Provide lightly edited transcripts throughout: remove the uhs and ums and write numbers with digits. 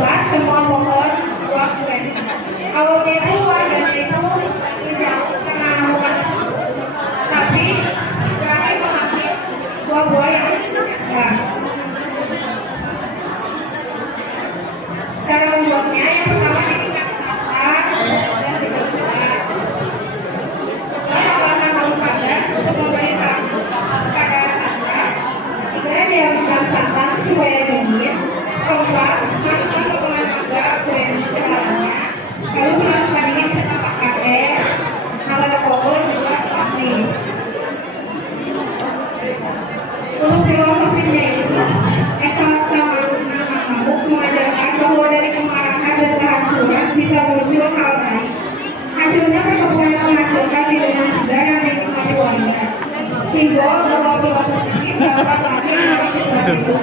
Keempat, semua pohon buah kue. Awalnya itu warganya itu tidak kenal, tapi berani mengambil buah-buah yang ya. Cara membuatnya yang pertama diikat dan disebar. Setelah warna kayu padat untuk memberi kadar rasa, tiga diamkan santan supaya dingin. Keempat, masukkan potongan mangga kue ke dalamnya. Lalu silakan dingin serta pakai alat pokok juga plastik. Untuk filosofinya itu, Eka sama Mamuk mengajarkan bahwa dari kemarahan dan kehancuran bisa muncul hal baik. Hasilnya pertemuan menghasilkan minuman segar yang dinikmati warga. Simbol bahwa filosofi ini dapat lahir dari situasi itu.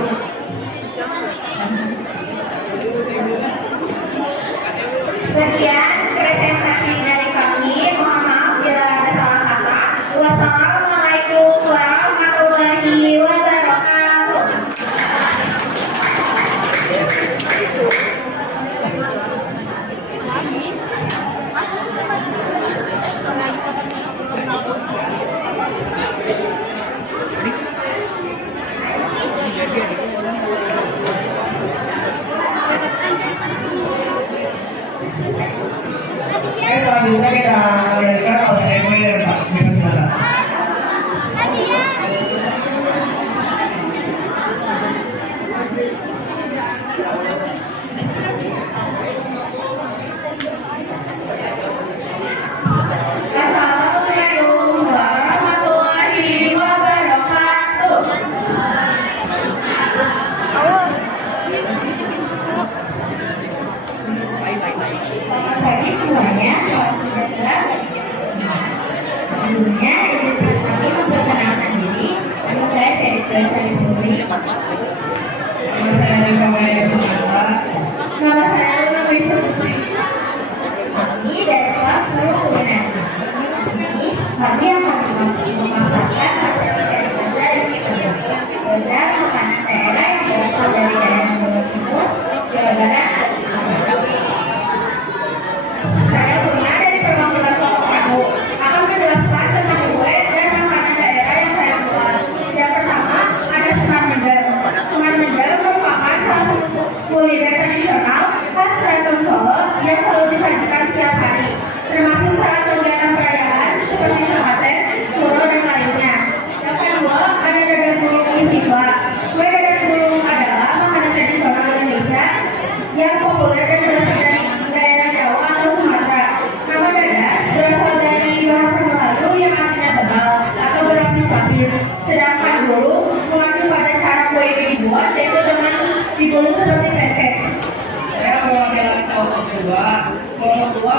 Sekian presentasi dari kami. Mohon maaf bila ada salah kata. Wassalamualaikum warahmatullahi wabarakatuh. Selanjutnya kita lanjutkan oleh Emil Pak Bimana. Assalamualaikum warahmatullahi wabarakatuh. Selamat pagi semuanya. Sebelumnya, izin kami memperkenalkan diri. Nama saya Ferry Puri. Nama saya Rifai Pemata. Nama saya Luna Wisnu. Kami dari kelas 10 koordinasi. Ini kami akan memasarkan materi dari Gaza dan Islam. Gaza makanan daerah yang berasal dari daerah Jawa Timur, Jawa Barat, dan saya Luna dari perwakilan kelompok aku akan menjelaskan tentang kue dan makanan daerah yang saya buat. Yang pertama ada senar mendel. Senar mendel merupakan salah satu kuliner tradisional khas Keraton Solo yang selalu disajikan setiap hari, termasuk saat kegiatan perayaan seperti Sematen, Suro, dan lainnya. Yang kedua ada dadar gulung istiqlal. Kue dadar gulung adalah makanan tradisional Indonesia yang populer dan berasal dari daerah Jawa atau Sumatera. Nama dadar berasal dari bahasa Melayu yang artinya tebal atau berlapis-lapis. Sedangkan gulung mengacu pada cara kue ini dibuat, yaitu dengan digulung seperti pancake. Saya mewakili kelompok kedua. Kelompok kedua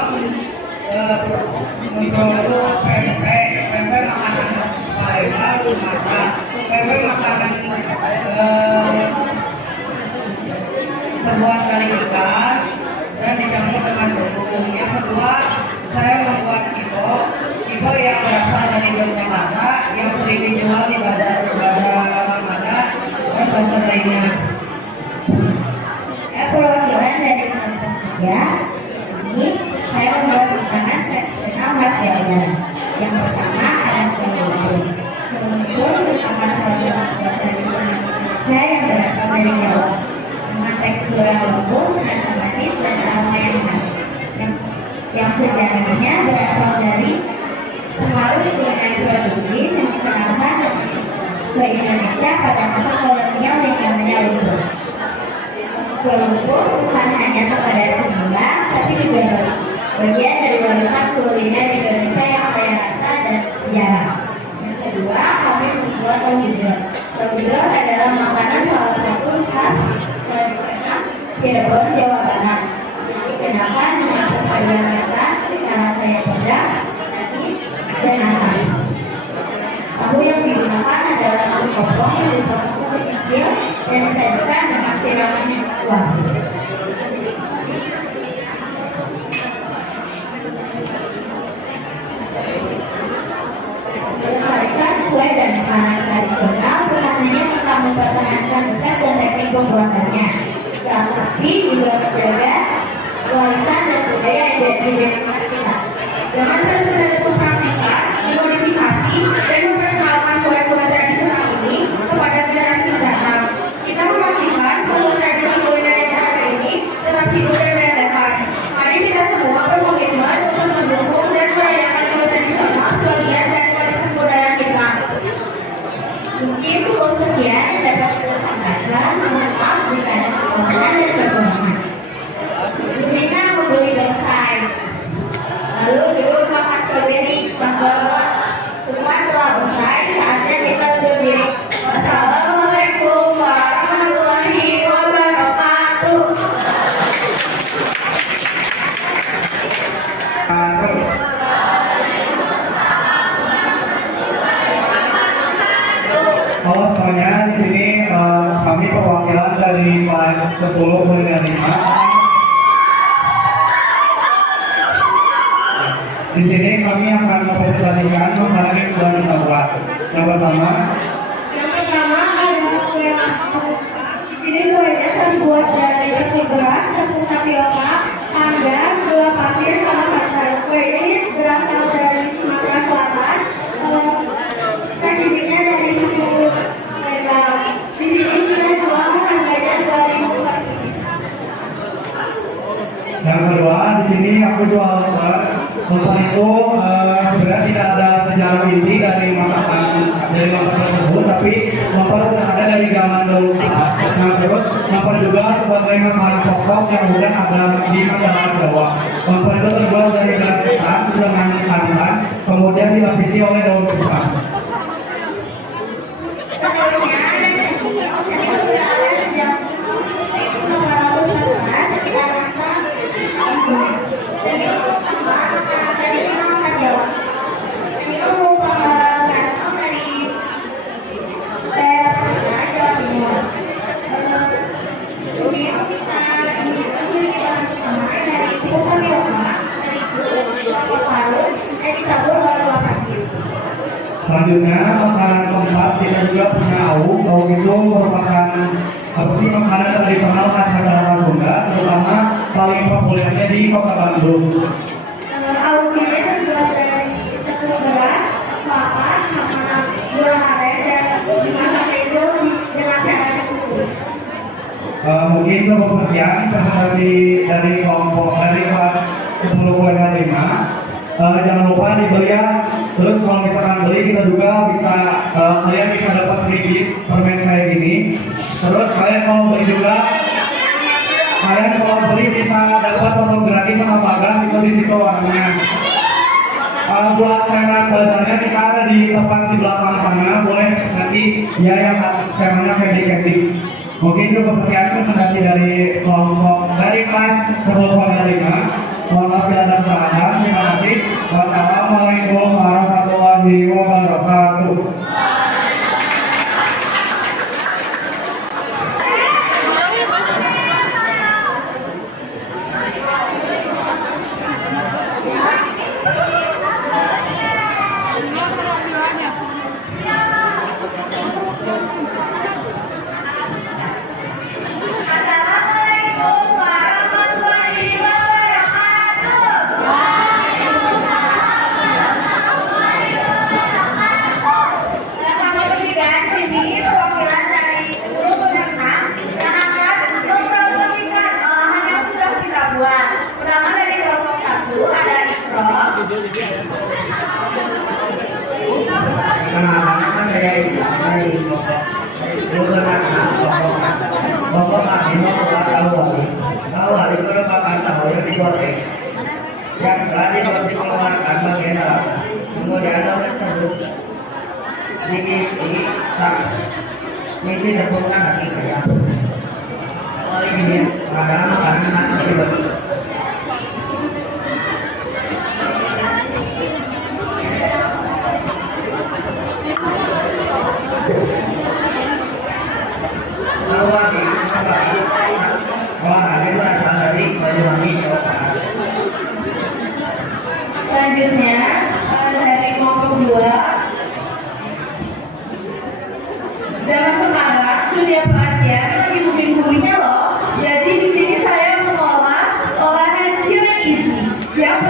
mencoba pempek makanan Palembang, Sumatera. Pempek makanan terbuat dari ikan dan dicampur dengan bumbu. Yang kedua, saya membuat Ibo yang berasal dari Yogyakarta yang sering dijual di bazar mana dan pasar lainnya. Perwakilan dari kelompok 3. Ini saya membuat makanan tradisional khas Jawa. Yang pertama ada kue lumpur. Kue lumpur merupakan salah satu kue tradisional Indonesia yang berasal dari Jawa dengan tekstur yang lembut, rasa manis, dan aroma yang khas. Yang sejarahnya berasal dari pengaruh kuliner Portugis yang dikenalkan ke Indonesia pada masa kolonial yang namanya lumpur. Kue lumpur bukan hanya sekadar cemilan, tapi juga bagian dari warisan kuliner Indonesia yang kaya rasa dan sejarah. Yang kedua, kami membuat tauhidul. Tauhidul adalah makanan salah satu khas tradisional Cirebon, Jawa Barat. Yang dikenakan dengan perpaduan rasa rasa yang pedas, manis, dan asam. Tahu yang digunakan adalah tahu kopong yang dipotong kecil dan disajikan dengan siraman yang kuat. Melestarikan kue dan makanan tradisional bukan hanya tentang mempertahankan resep dan teknik pembuatannya. Salah tapi juga menjaga warisan dan budaya identitas kita. Dengan terus menerus mempraktikkan, dimodifikasi, dan memperkenalkan kue-kue tradisional ini kepada generasi datang. Kita memastikan seluruh tradisi kuliner yang ada ini tetap hidup dan relevan. Mari kita semua berkomitmen untuk mendukung dan merayakan kue tradisional sebagian dari warisan budaya kita. Mungkin cukup sekian yang dapat saya sampaikan. Mohon maaf jika ada kesalahan dan kekurangan. Istrinya membeli bonsai, lalu duduk makan strawberry, bahwa semua telah usai, saatnya kita berdiri. Wassalamualaikum warahmatullahi wabarakatuh. Halo semuanya, di sini kami perwakilan dari kelas 10 Kuliah 5. Di sini kami akan mempresentasikan makanan yang sudah kita buat. Yang pertama adalah kue lapar. Di sini kuenya terbuat dari tepung beras, tepung tapioka, pandan, gula pasir, sama kacang. Kue ini berasal dari Sumatera Selatan. Cacingnya dari suku Medan. Di sini kita jual harganya 2.000 per piece. Yang kedua, di sini aku jual lobster. Lobster itu sebenarnya tidak ada sejarah inti dari masakan tersebut, tapi lobster sudah ada dari zaman dulu. Nah, terus lobster juga sebagai makanan pokok yang kemudian ada di masyarakat Jawa. Lobster itu terbuat dari beras ketan dengan santan, kemudian dilapisi oleh daun pisang. Seterusnya ada cacing. Cacing itu sudah ada sejak 1911 ketika rasa dan itu pertama dari masyarakat Jawa. Itu merupakan berasal dari daerah Jawa Timur. Ini kita memiliki bahan utama dari tepung tapioka, dari kelapa parut, dan ditabur oleh gula pasir. Selanjutnya, makanan keempat kita juga punya awuk. Awuk itu merupakan makanan tradisional khas masyarakat Sunda, terutama paling populernya di Kota Bandung. Awuk ini terbuat dari tepung beras, kelapa, sama gula aren, dan dimasak itu dengan cara dikukus. Mungkin cukup sekian presentasi dari kelompok dari kelas 10 Kuliah 5. Jangan lupa dibeli ya. Terus kalau misalkan beli kita juga bisa kalian bisa dapat freebies permen kayak gini. Terus kalian kalau beli juga bisa dapat foto gratis sama pagar itu di situ warnanya. Buat tema dasarnya kita ada di tempat di belakang sana, boleh nanti ya yang temanya candy. Mungkin cukup sekian presentasi dari kelompok dari kelas 10 Kuliah 5. Mohon maaf bila ada kesalahan. Terima kasih. Wassalamualaikum warahmatullahi wabarakatuh. Assalamualaikum warahmatullahi wabarakatuh. Kami berikan sini perwakilan dari seluruh peserta yang akan mempromosikan olahan yang sudah kita buat. Pertama dari kelompok 1 ada Isro. Anak-anak saya itu dari Bapak Adino tahu hari itu Bapak tahu yang digoreng yang tadi harus dikeluarkan bagian dalam kemudian harus tersebut ini tepungkan lagi ya kalau ini ada makanan nasi batu Selanjutnya dari kelompok 2. Zaman sekarang dunia pengajian lagi booming-boomingnya loh. Jadi di sini Yang